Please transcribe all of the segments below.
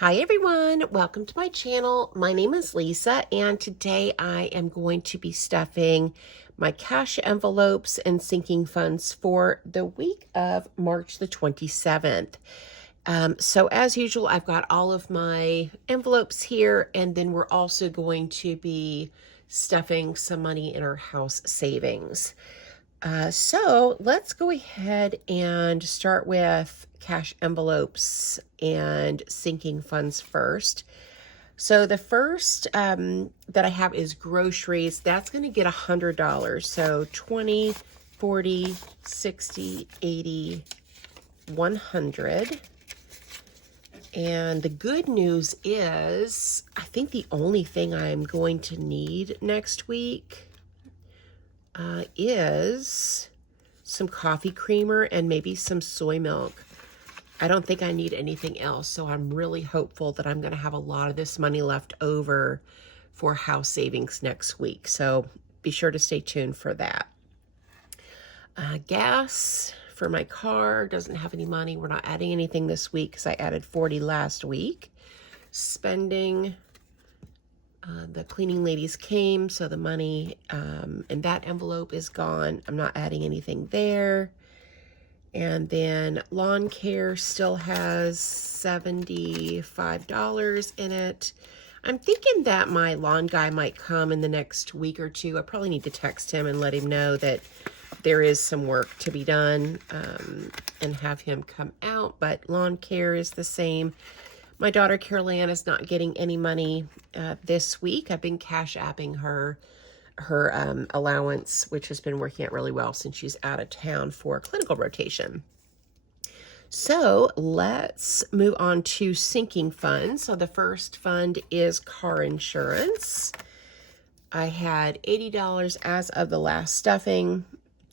Hi everyone, welcome to my channel. My name is Lisa and today I am going to be stuffing my cash envelopes and sinking funds for the week of March the 27th. So as usual, I've got all of my envelopes here, and then we're also going to be stuffing some money in our house savings. So let's go ahead and start with cash envelopes and sinking funds first. So the first that I have is groceries. That's going to get $100. So 20, 40, 60, 80, 100. And the good news is I think the only thing I'm going to need next week is some coffee creamer and maybe some soy milk. I don't think I need anything else, so I'm really hopeful that I'm going to have a lot of this money left over for house savings next week. So be sure to stay tuned for that. Gas for my car, doesn't have any money. We're not adding anything this week because I added 40 last week. Spending, the cleaning ladies came, so the money in that envelope is gone. I'm not adding anything there. And then lawn care still has $75 in it. I'm thinking that my lawn guy might come in the next week or two. I probably need to text him and let him know that there is some work to be done and have him come out, but lawn care is the same. My daughter Carol Ann is not getting any money this week. I've been cash apping her allowance, which has been working out really well since she's out of town for clinical rotation. So let's move on to sinking funds. So the first fund is car insurance. I had $80 as of the last stuffing,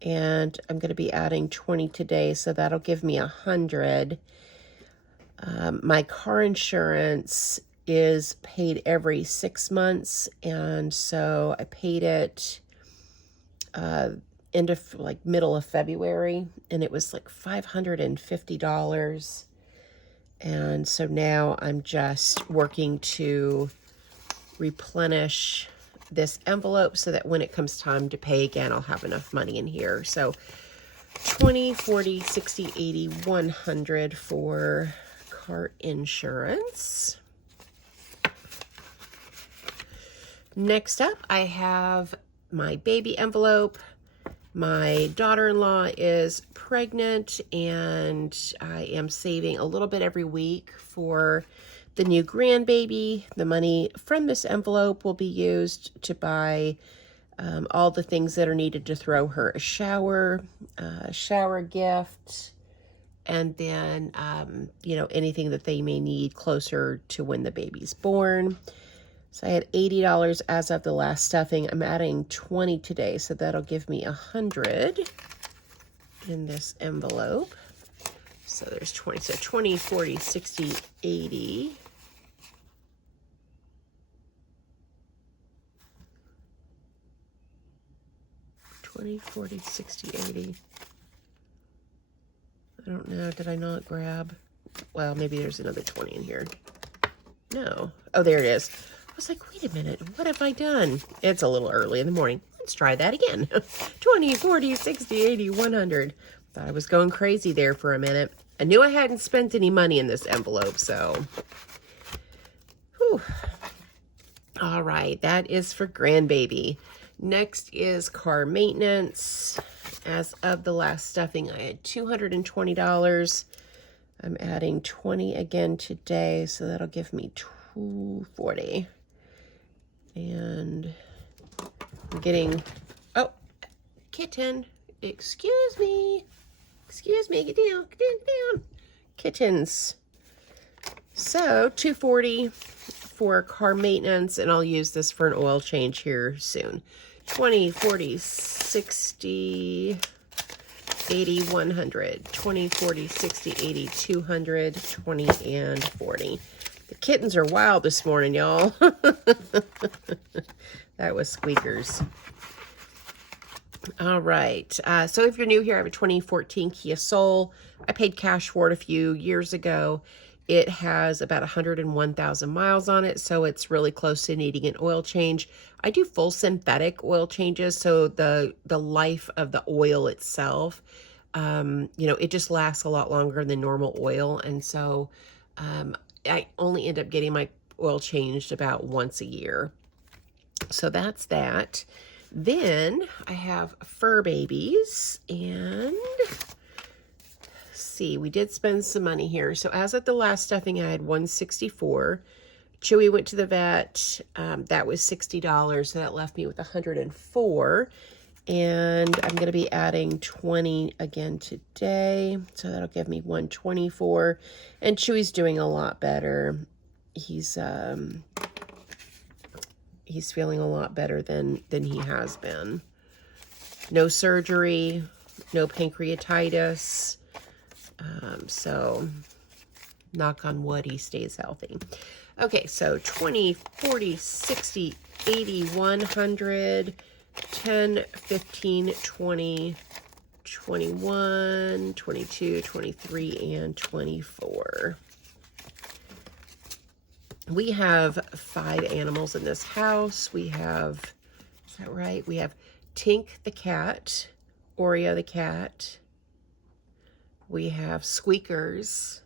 and I'm going to be adding 20 today, so that'll give me 100. My car insurance is paid every 6 months, and so I paid it middle of February, and it was like $550. And so now I'm just working to replenish this envelope so that when it comes time to pay again, I'll have enough money in here. So 20, 40, 60, 80, 100 for car insurance. Next up, I have my baby envelope. My daughter-in-law is pregnant, and I am saving a little bit every week for the new grandbaby. The money from this envelope will be used to buy all the things that are needed to throw her a shower gift, and then, anything that they may need closer to when the baby's born. So I had $80 as of the last stuffing. I'm adding 20 today, so that'll give me 100 in this envelope. So there's 20. So 20, 40, 60, 80. $20, $40, $60, $80. I don't know. Did I not grab? Well, maybe there's another 20 in here. No. Oh, there it is. I was like, wait a minute, what have I done? It's a little early in the morning. Let's try that again. 20, 40, 60, 80, 100. Thought I was going crazy there for a minute. I knew I hadn't spent any money in this envelope, so. Whew. All right, that is for grandbaby. Next is car maintenance. As of the last stuffing, I had $220. I'm adding 20 again today, so that'll give me $240. And I'm getting, oh, kitten, excuse me, get down, get down, kittens. So $240 for car maintenance, and I'll use this for an oil change here soon. 20, 40, 60, 80, 100, 20, 40, 60, 80, 200, 20, and 40. The kittens are wild this morning, y'all. That was squeakers. All right. So if you're new here, I have a 2014 Kia Soul. I paid cash for it a few years ago. It has about 101,000 miles on it, so it's really close to needing an oil change. I do full synthetic oil changes, so the life of the oil itself, you know, it just lasts a lot longer than normal oil, and so I only end up getting my oil changed about once a year. So that's that. Then I have fur babies, and see, we did spend some money here. So as of the last stuffing, I had $164. Chewy went to the vet. That was $60, so that left me with $104. And I'm going to be adding 20 again today, so that'll give me $124. And Chewy's doing a lot better. He's feeling a lot better than he has been. No surgery, no pancreatitis. So knock on wood, he stays healthy. Okay, so 20, 40, 60, 80, 100, 10, 15, 20, 21, 22, 23, and 24. We have 5 animals in this house. We have, is that right? We have Tink the cat, Oreo the cat. We have Squeakers.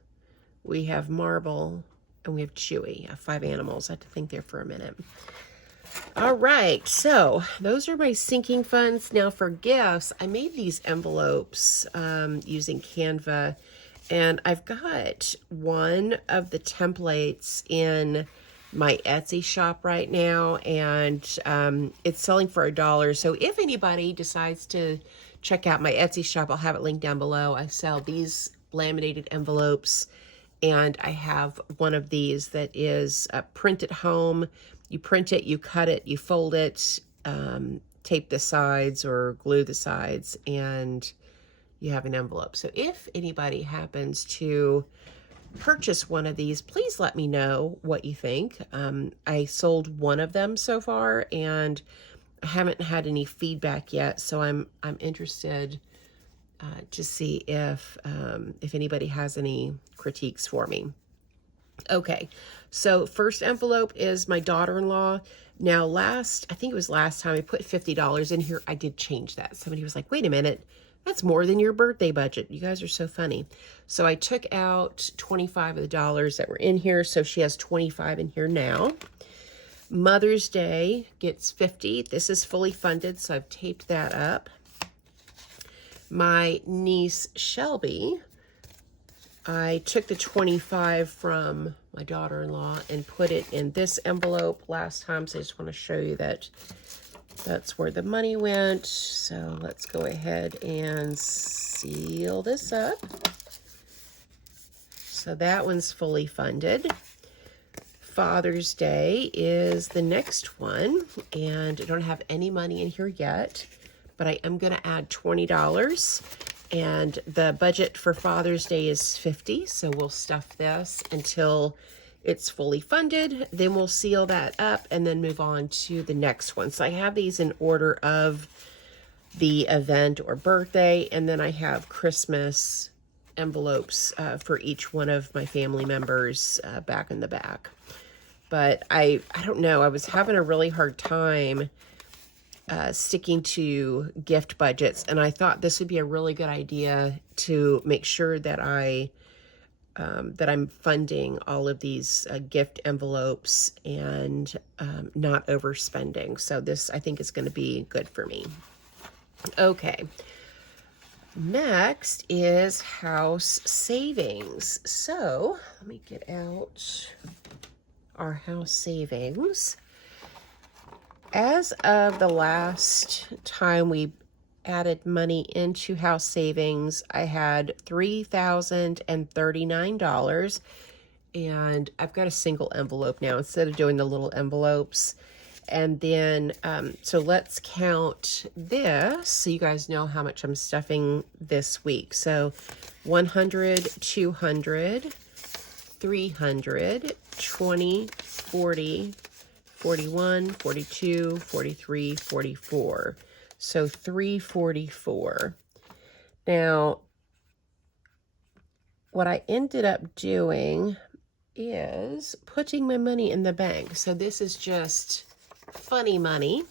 We have Marble, and we have Chewy. I have 5 animals. I had to think there for a minute. All right, so those are my sinking funds. Now for gifts, I made these envelopes using Canva, and I've got one of the templates in my Etsy shop right now, and it's selling for $1. So if anybody decides to check out my Etsy shop, I'll have it linked down below. I sell these laminated envelopes, and I have one of these that is print at home. You print it, you cut it, you fold it, tape the sides or glue the sides, and you have an envelope. So if anybody happens to purchase one of these, please let me know what you think. I sold one of them so far, and I haven't had any feedback yet, so I'm interested to see if anybody has any critiques for me. Okay, so first envelope is my daughter-in-law. Now I think it was last time I put $50 in here. I did change that. Somebody was like, wait a minute, that's more than your birthday budget. You guys are so funny. So I took out 25 of the dollars that were in here, so she has 25 in here now. Mother's Day gets 50. This is fully funded, so I've taped that up. My niece Shelby, I took the 25 from my daughter-in-law and put it in this envelope last time, so I just want to show you that that's where the money went. So let's go ahead and seal this up. So that one's fully funded. Father's Day is the next one, and I don't have any money in here yet, but I am going to add $20. And the budget for Father's Day is $50, so we'll stuff this until it's fully funded. Then we'll seal that up and then move on to the next one. So I have these in order of the event or birthday, and then I have Christmas envelopes for each one of my family members back in the back. But I don't know, I was having a really hard time sticking to gift budgets, and I thought this would be a really good idea to make sure that I'm funding all of these gift envelopes and not overspending. So this, I think, is going to be good for me. Okay, next is house savings. So let me get out our house savings. As of the last time we added money into house savings, I had $3,039, and I've got a single envelope now instead of doing the little envelopes. And then, so let's count this so you guys know how much I'm stuffing this week. So 100, 200, 300, 20, 40, 41, 42, 43, 44. So 344. Now, what I ended up doing is putting my money in the bank. So this is just funny money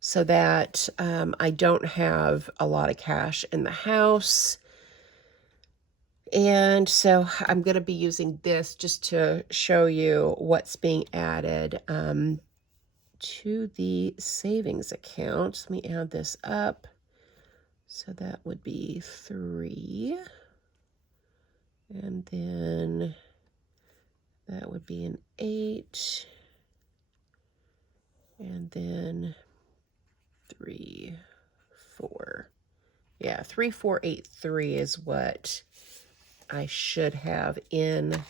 so that I don't have a lot of cash in the house. And so I'm going to be using this just to show you what's being added to the savings account. Let me add this up. So that would be 3. And then that would be an 8. And then 3, 4. Yeah, 3483 is what I should have in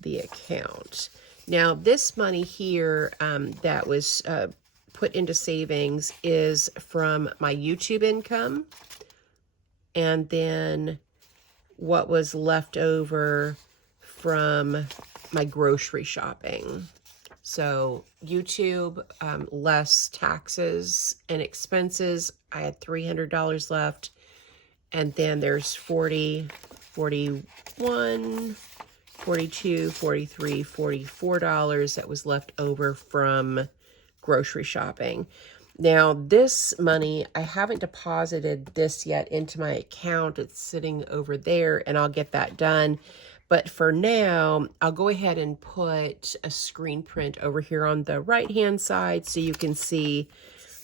the account. Now, this money here that was put into savings is from my YouTube income, and then what was left over from my grocery shopping. So YouTube, less taxes and expenses, I had $300 left, and then there's 40, 41, 42, 43, $44 that was left over from grocery shopping. Now, this money, I haven't deposited this yet into my account. It's sitting over there, and I'll get that done. But for now, I'll go ahead and put a screen print over here on the right-hand side so you can see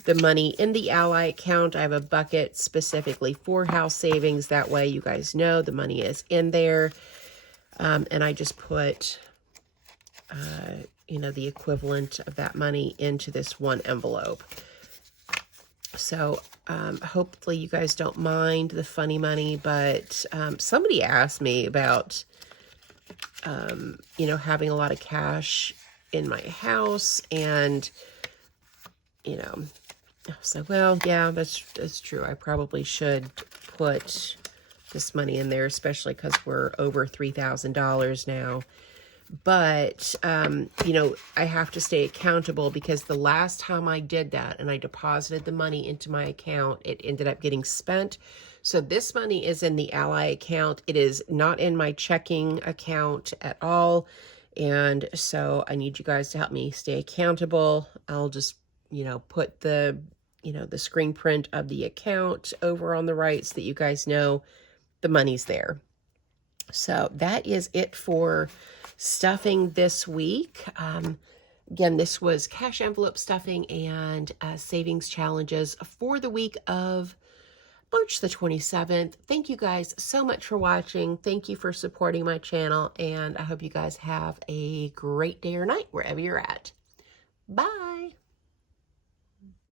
the money in the Ally account. I have a bucket specifically for house savings. That way you guys know the money is in there. And I just put, you know, the equivalent of that money into this one envelope. So hopefully you guys don't mind the funny money, but somebody asked me about, you know, having a lot of cash in my house, and, you know, I was like, well, yeah, that's true. I probably should put this money in there, especially because we're over $3,000 now. But, you know, I have to stay accountable, because the last time I did that and I deposited the money into my account, it ended up getting spent. So this money is in the Ally account. It is not in my checking account at all. And so I need you guys to help me stay accountable. I'll just, you know, put the, you know, the screen print of the account over on the right so that you guys know the money's there. So that is it for stuffing this week. Again, this was cash envelope stuffing and savings challenges for the week of March the 27th. Thank you guys so much for watching. Thank you for supporting my channel, and I hope you guys have a great day or night wherever you're at. Bye.